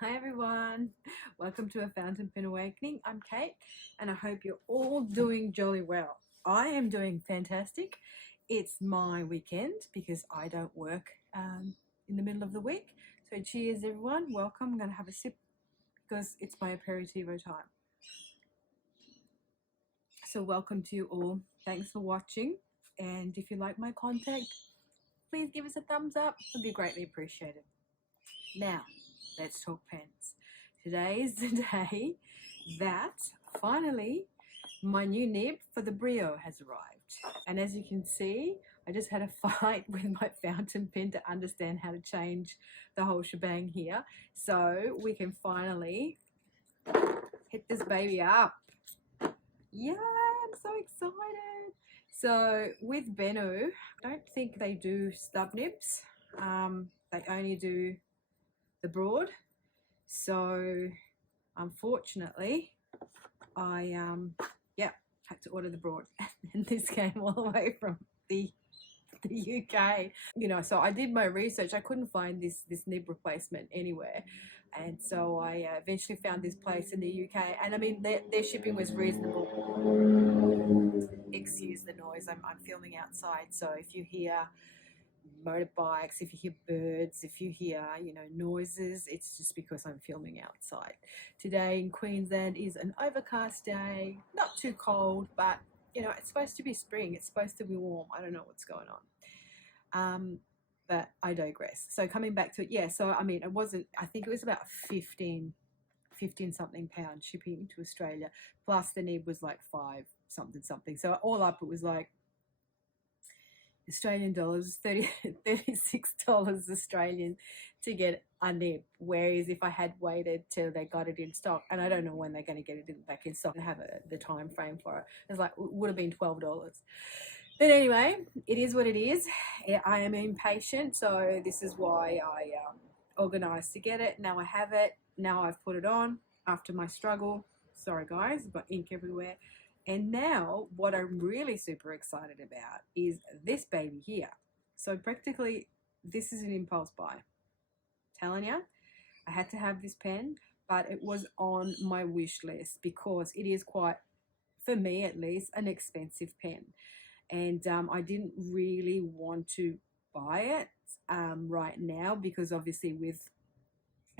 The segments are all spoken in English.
Hi everyone, welcome to A Fountain Pen Awakening. I'm Kate and I hope you're all doing jolly well. I am doing fantastic. It's my weekend because I don't work in the middle of the week. So cheers everyone, welcome. I'm going to have a sip because it's my aperitivo time. So welcome to you all. Thanks for watching, and if you like my content, please give us a thumbs up. It would be greatly appreciated. Now, let's talk pens. Today is the day that finally my new nib for the Brio has arrived. And as you can see, I just had a fight with my fountain pen to understand how to change the whole shebang here. So we can finally hit this baby up. Yeah, I'm so excited. So with Benu, I don't think they do stub nibs. They only do the broad. So unfortunately I had to order the broad, and this came all the way from the UK. So I did my research. I couldn't find this nib replacement anywhere, and so I eventually found this place in the UK, and I mean their shipping was reasonable. Excuse the noise, I'm filming outside, so if you hear motorbikes, if you hear birds, if you hear noises, it's just because I'm filming outside. Today in Queensland is an overcast day, not too cold, but it's supposed to be spring, it's supposed to be warm. I don't know what's going on, but I digress. So coming back to it, yeah, so I mean, I think it was about 15 something pounds shipping to Australia, plus the nib was like 5 something, so all up it was like Australian dollars, $36 Australian to get a nib. Whereas if I had waited till they got it in stock, and I don't know when they're going to get it back in stock and have the time frame for it, it's like, it would have been $12. But anyway, it is what it is. I am impatient, so this is why I organised to get it. Now I have it. Now I've put it on after my struggle. Sorry guys, I've got ink everywhere. And now what I'm really super excited about is this baby here. So practically this is an impulse buy. Telling you, I had to have this pen, but it was on my wish list because it is quite, for me at least, an expensive pen. And I didn't really want to buy it right now because obviously with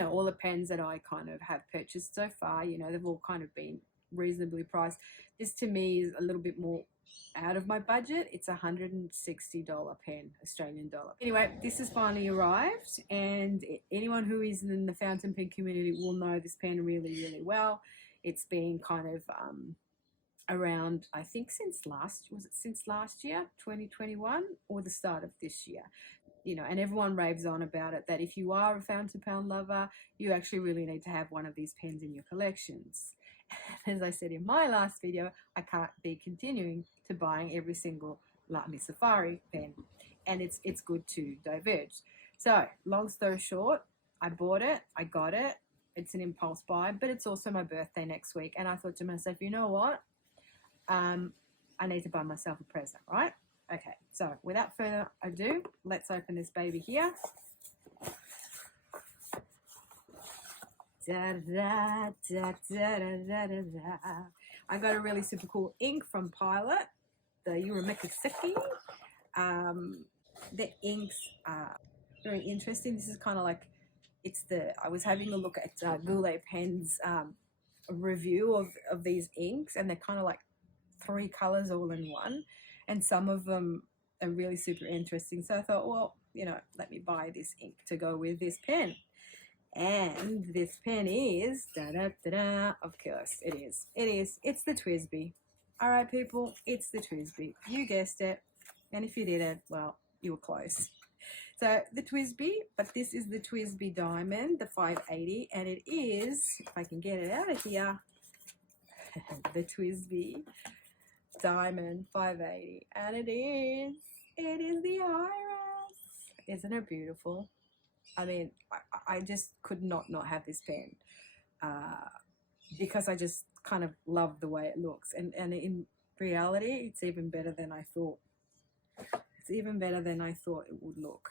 all the pens that I kind of have purchased so far, they've all kind of been reasonably priced. This to me is a little bit more out of my budget. It's $160 pen, Australian dollar. Anyway, this has finally arrived, and anyone who is in the fountain pen community will know this pen really well. It's been kind of around, I think since last year, 2021, or the start of this year. And everyone raves on about it, that if you are a fountain pen lover, you actually really need to have one of these pens in your collections. As I said in my last video, I can't be continuing to buying every single Lightning Safari pen, and it's good to diverge. So long story short, I bought it, I got it, it's an impulse buy, but it's also my birthday next week, and I thought to myself, you know what, I need to buy myself a present, right? Okay, so without further ado, let's open this baby here. Da, da, da, da, da, da, da. I got a really super cool ink from Briolette, the Yourameku Seki. The inks are very interesting. This is kind of like, I was having a look at Goulet Pen's review of these inks, and they're kind of like 3 colors all in one, and some of them are really super interesting. So I thought, well, let me buy this ink to go with this pen. And this pen is, of course it is. It's the TWSBI. All right, people, it's the TWSBI. You guessed it. And if you didn't, well, you were close. So the TWSBI, but this is the TWSBI Diamond, the 580, and it is, if I can get it out of here, the TWSBI Diamond 580, and it is the iris. Isn't it beautiful? I mean, I just could not have this pen because I just kind of love the way it looks. And in reality, it's even better than I thought. It's even better than I thought it would look.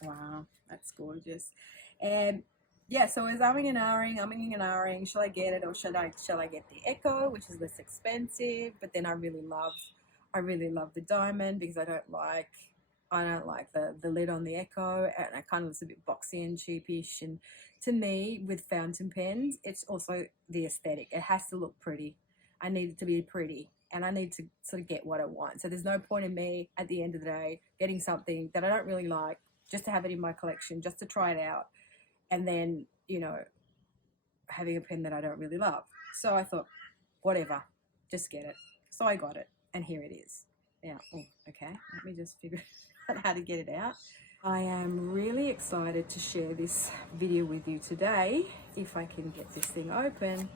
Wow, that's gorgeous. And yeah, so I was umming and ahhing, shall I get it or shall I get the Echo, which is less expensive? But then I really love the diamond because I don't like the lid on the Echo, and it kind of looks a bit boxy and cheapish. And to me, with fountain pens, it's also the aesthetic. It has to look pretty. I need it to be pretty, and I need to sort of get what I want. So there's no point in me at the end of the day getting something that I don't really like just to have it in my collection, just to try it out, and then having a pen that I don't really love. So I thought, whatever, just get it. So I got it, and here it is. Now, oh, okay, let me just figure out how to get it out. I am really excited to share this video with you today, if I can get this thing open.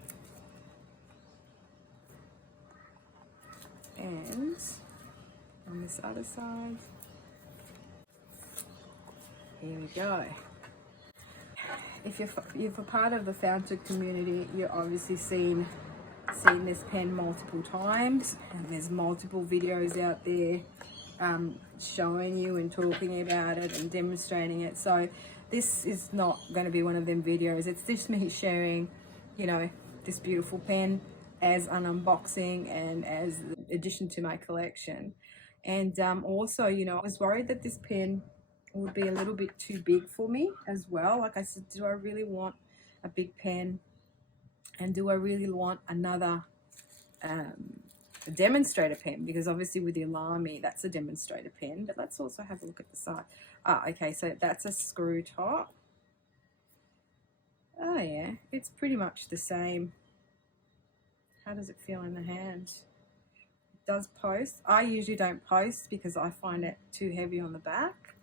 And on this other side, here we go. If you're a part of the fountain community, you're obviously seen this pen multiple times, and there's multiple videos out there showing you and talking about it and demonstrating it. So this is not going to be one of them videos. It's just me sharing, this beautiful pen as an unboxing and as an addition to my collection. And also, I was worried that this pen would be a little bit too big for me as well. Like I said, do I really want a big pen? And do I really want another a demonstrator pen? Because obviously with the Yourameku, that's a demonstrator pen. But let's also have a look at the side. Okay, so that's a screw top. Oh yeah, it's pretty much the same. How does it feel in the hand? It does post. I usually don't post because I find it too heavy on the back.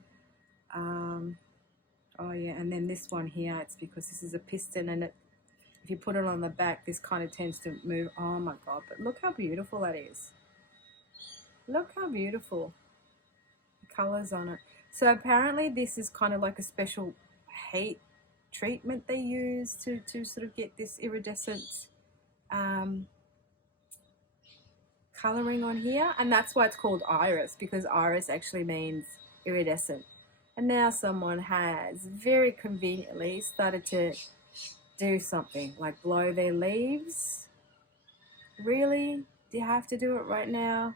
Oh yeah, and then this one here, it's because this is a piston, and if you put it on the back, this kind of tends to move. Oh my god, but look how beautiful that is. Look how beautiful the colors on it. So apparently this is kind of like a special heat treatment they use to sort of get this iridescent coloring on here, and that's why it's called iris, because iris actually means iridescent. And now someone has very conveniently started to do something like blow their leaves. Really? Do you have to do it right now?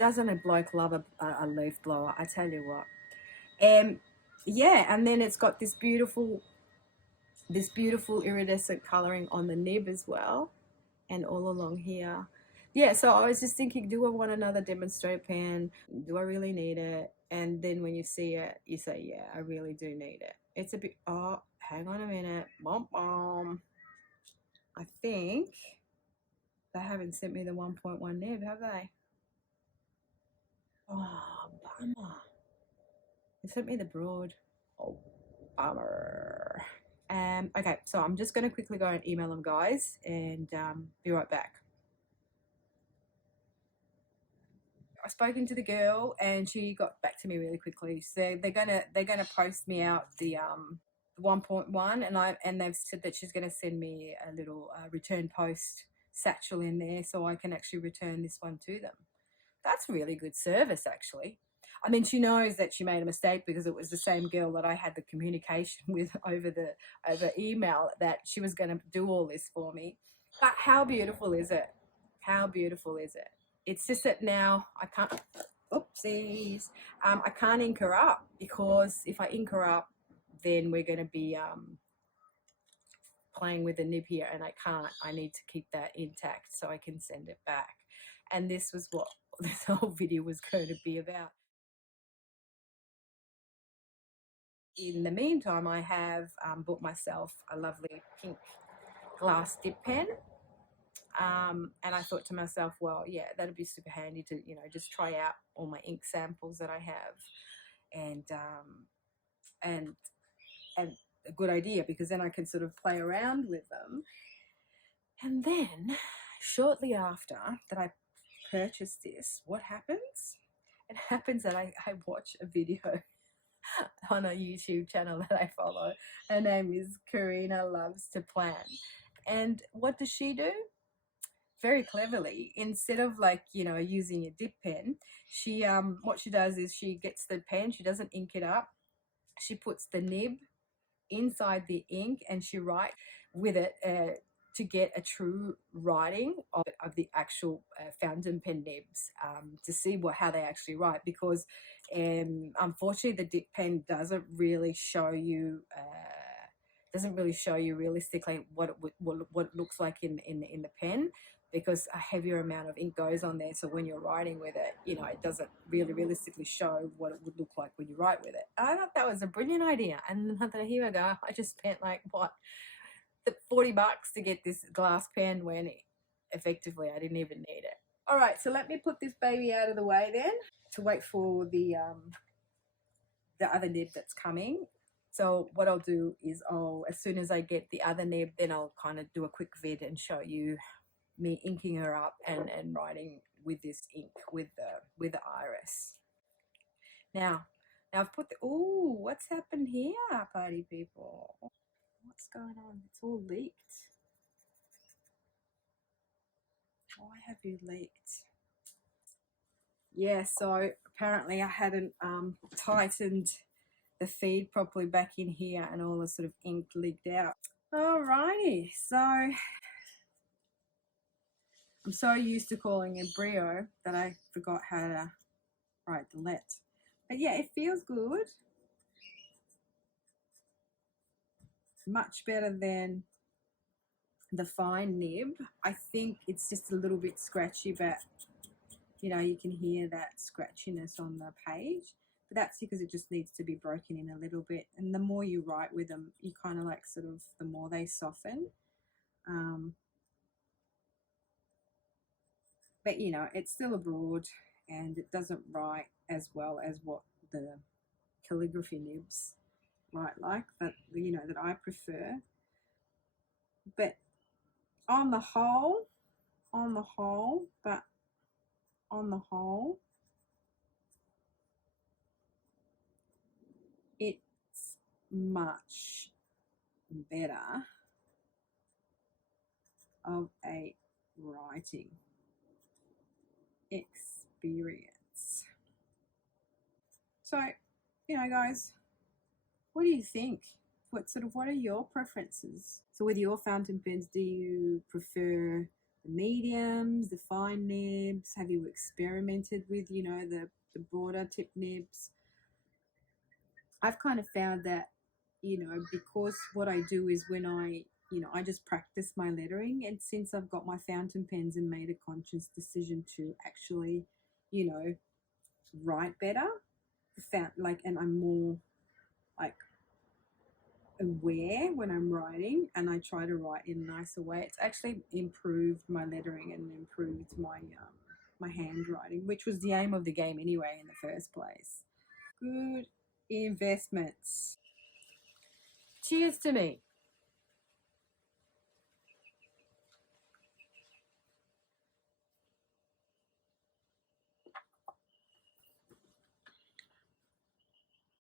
Doesn't a bloke love a leaf blower? I tell you what. Yeah, and then it's got this beautiful iridescent coloring on the nib as well, and all along here. Yeah, so I was just thinking, do I want another demonstrator pen? Do I really need it? And then when you see it, you say, yeah, I really do need it. It's a bit, oh, hang on a minute. Bom, bom. I think they haven't sent me the 1.1 nib, have they? Oh, bummer. They sent me the broad. Oh, bummer. Okay, so I'm just going to quickly go and email them, guys, and be right back. I've spoken to the girl, and she got back to me really quickly. So they're gonna post me out the 1.1, and they've said that she's gonna send me a little return post satchel in there, so I can actually return this one to them. That's really good service, actually. I mean, she knows that she made a mistake because it was the same girl that I had the communication with over email, that she was going to do all this for me. But how beautiful is it? How beautiful is it? It's just that now I can't, oopsies, I can't ink her up, because if I ink her up, then we're going to be playing with the nib here, and I can't. I need to keep that intact so I can send it back. And this was what this whole video was going to be about. In the meantime, I have bought myself a lovely pink glass dip pen. And I thought to myself, well, yeah, that'd be super handy to, just try out all my ink samples that I have. And a good idea, because then I can sort of play around with them. And then shortly after that I purchased this, what happens? It happens that I watch a video on a YouTube channel that I follow. Her name is Karyna Loves to Plan. And what does she do? Very cleverly, instead of using a dip pen, she what she does is she gets the pen, she doesn't ink it up, she puts the nib inside the ink and she writes with it to get a true writing of the actual fountain pen nibs, to see how they actually write, because unfortunately the dip pen doesn't really show you realistically what it looks like in the pen, because a heavier amount of ink goes on there. So when you're writing with it, it doesn't really realistically show what it would look like when you write with it. I thought that was a brilliant idea. And here we go. I just spent like, what, $40 to get this glass pen when effectively I didn't even need it. All right, so let me put this baby out of the way then to wait for the other nib that's coming. So what I'll do is as soon as I get the other nib, then I'll kind of do a quick vid and show you me inking her up and writing with this ink with the iris. Now I've put what's happened here, party people? What's going on? It's all leaked. Why have you leaked? Yeah, so apparently I hadn't tightened the feed properly back in here, and all the sort of ink leaked out. Alrighty, so I'm so used to calling it Brio that I forgot how to write the let. But yeah, it feels good. Much better than the fine nib. I think it's just a little bit scratchy, but you can hear that scratchiness on the page. But that's because it just needs to be broken in a little bit. And the more you write with them, you kind of like the more they soften. But it's still a broad, and it doesn't write as well as what the calligraphy nibs write like, that that I prefer. But on the whole, it's much better of a writing experience. So, guys, what do you think? What are your preferences? So with your fountain pens, do you prefer the mediums, the fine nibs? Have you experimented with, the broader tip nibs? I've kind of found that, because what I do is when I just practice my lettering, and since I've got my fountain pens and made a conscious decision to actually, write better, and I'm more like aware when I'm writing, and I try to write in a nicer way. It's actually improved my lettering and improved my handwriting, which was the aim of the game anyway in the first place. Good investments. Cheers to me.